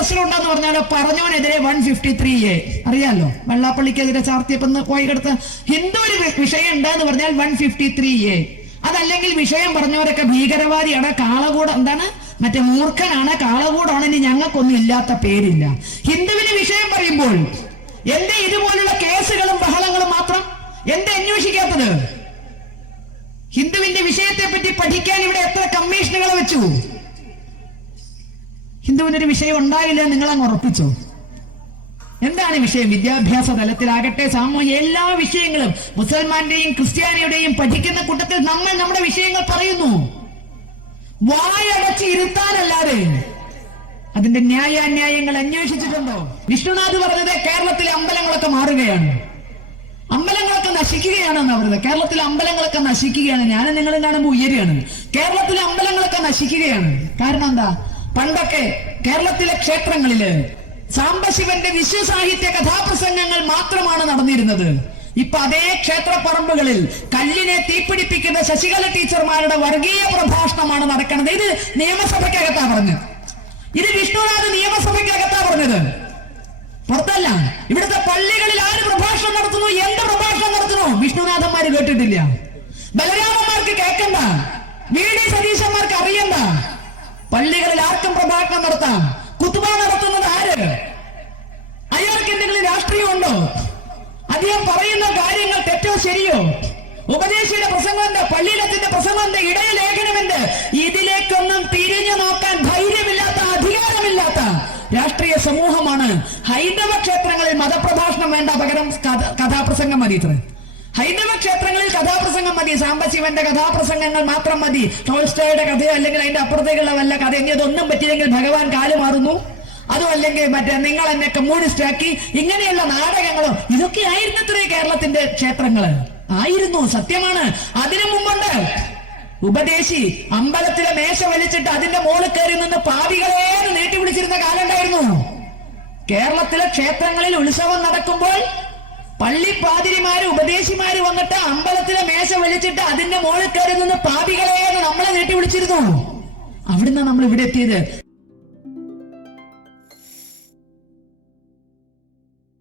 പ്രശ്നം ഉണ്ടെന്ന് പറഞ്ഞാലോ പറഞ്ഞവനെതിരെ 153A അറിയാലോ, വെള്ളാപ്പള്ളിക്കെതിരെ ചാർത്തിയപ്പം കോയിക്കെടുത്ത് ഹിന്ദുവിന് വിഷയം ഉണ്ടെന്ന് പറഞ്ഞാൽ 153A. അതല്ലെങ്കിൽ വിഷയം പറഞ്ഞവരൊക്കെ ഭീകരവാദിയാണ്, കാളകൂടം എന്താണ് മറ്റേ മൂർഖനാണ്, കാളകൂടാണ്, ഇനി ഞങ്ങൾക്കൊന്നും ഇല്ലാത്ത പേരില്ല. ഹിന്ദുവിന് വിഷയം പറയുമ്പോൾ എന്റെ ഇതുപോലുള്ള കേസുകളും ബഹളങ്ങളും മാത്രം എന്റെ അന്വേഷിക്കാത്തത്? ഹിന്ദുവിന്റെ വിഷയത്തെ പറ്റി പഠിക്കാൻ ഇവിടെ എത്ര കമ്മീഷനുകൾ വെച്ചു? ഹിന്ദുവിനൊരു വിഷയം ഉണ്ടായില്ല നിങ്ങൾ അങ്ങ് ഉറപ്പിച്ചോ? എന്താണ് വിഷയം? വിദ്യാഭ്യാസ തലത്തിലാകട്ടെ, സാമൂഹ്യ എല്ലാ വിഷയങ്ങളും മുസൽമാന്റെയും ക്രിസ്ത്യാനിയുടെയും പഠിക്കുന്ന കൂട്ടത്തിൽ നമ്മൾ നമ്മുടെ വിഷയങ്ങൾ പറയുന്നു. വായടച്ച് ഇരുത്താനല്ലാതെ അതിന്റെ ന്യായാന്യായങ്ങൾ അന്വേഷിച്ചിട്ടുണ്ടോ? വിഷ്ണുനാഥ് പറഞ്ഞത് കേരളത്തിലെ അമ്പലങ്ങളൊക്കെ മാറുകയാണ്, അമ്പലങ്ങളൊക്കെ നശിക്കുകയാണെന്ന് പറഞ്ഞത്. കേരളത്തിലെ അമ്പലങ്ങളൊക്കെ നശിക്കുകയാണ്. ഞാനും നിങ്ങളും കാണുമ്പോൾ ഉയരുകയാണ്. കേരളത്തിലെ അമ്പലങ്ങളൊക്കെ നശിക്കുകയാണ്. കാരണം എന്താ? പണ്ടൊക്കെ കേരളത്തിലെ ക്ഷേത്രങ്ങളില് സാംബശിവന്റെ വിശ്വസാഹിത്യ കഥാപ്രസംഗങ്ങൾ മാത്രമാണ് നടന്നിരുന്നത്. ഇപ്പൊ അതേ ക്ഷേത്രപ്പറമ്പുകളിൽ കല്ലിനെ തീപിടിപ്പിക്കുന്ന ശശികല ടീച്ചർമാരുടെ വർഗീയ പ്രഭാഷണമാണ് നടക്കുന്നത്. ഇത് നിയമസഭയ്ക്കകത്താ പറഞ്ഞത്. ഇത് വിഷ്ണുനാഥ് നിയമസഭയ്ക്കകത്താ പറഞ്ഞത്, പുറത്തല്ല. ഇവിടുത്തെ പള്ളികളിൽ ആര് പ്രഭാഷണം നടത്തുന്നു, എന്ത് പ്രഭാഷണം നടത്തുന്നു? വിഷ്ണുനാഥന്മാര് കേട്ടിട്ടില്ല, ബലരാമന്മാർക്ക് കേൾക്കണ്ട, VD സതീശന്മാർക്ക് അറിയണ്ട. പള്ളികളിൽ ആർക്കും പ്രഭാഷണം നടത്താം. കുത്തുബ നടത്തുന്നത് ആര്? അയാൾക്ക് എന്തെങ്കിലും രാഷ്ട്രീയമുണ്ടോ? അദ്ദേഹം പറയുന്ന കാര്യങ്ങൾ തെറ്റോ ശരിയോ? ഉപദേശിയുടെ പ്രസംഗം എന്ത്? പള്ളിയിലത്തിന്റെ പ്രസംഗം എന്ത്? ഇടയലേഖനം എന്ത്? ഇതിലേക്കൊന്നും തിരിഞ്ഞു നോക്കാൻ ധൈര്യമില്ലാത്ത, അധികാരമില്ലാത്ത രാഷ്ട്രീയ സമൂഹമാണ്. ഹൈന്ദവ ക്ഷേത്രങ്ങളിൽ മതപ്രഭാഷണം വേണ്ട, പകരം കഥാപ്രസംഗം മതി. ഇത്ര ഹൈന്ദവ ക്ഷേത്രങ്ങളിൽ കഥാപ്രസംഗം മതി, സാംബശിവന്റെ കഥാപ്രസംഗങ്ങൾ മാത്രം മതി. ടോൾസ്റ്റോയുടെ കഥയോ അല്ലെങ്കിൽ അതിന്റെ അപ്പുറത്തേക്കുള്ള വല്ല കഥ, ഇനി അതൊന്നും പറ്റിയില്ലെങ്കിൽ ഭഗവാൻ കാല് മാറുന്നു, അതും അല്ലെങ്കിൽ മറ്റേ നിങ്ങൾ എന്നെ കമ്മ്യൂണിസ്റ്റ് ആക്കി, ഇങ്ങനെയുള്ള നാടകങ്ങളോ ഇതൊക്കെ ആയിരുന്നു ഇത്രയും കേരളത്തിന്റെ ക്ഷേത്രങ്ങള് ആയിരുന്നു. സത്യമാണ്. അതിനു മുമ്പുണ്ട് ഉപദേശി അമ്പലത്തിലെ മേശ വലിച്ചിട്ട് അതിന്റെ മുകളിൽ കയറി നിന്ന് പാപികളെ നീട്ടി പിടിച്ചിരുന്ന കാലം ഉണ്ടായിരുന്നു. കേരളത്തിലെ ക്ഷേത്രങ്ങളിൽ ഉത്സവം നടക്കുമ്പോൾ പള്ളിപ്പാതിരിമാര് ഉപദേശിമാര് വന്നിട്ട് അമ്പലത്തിലെ മേശ വലിച്ചിട്ട് അതിന്റെ മുകളിൽ കയറി നിന്ന് പാപികളെ നമ്മളെ നീട്ടി വിളിച്ചിരുന്നു. അവിടുന്ന് നമ്മൾ ഇവിടെ എത്തിയത്.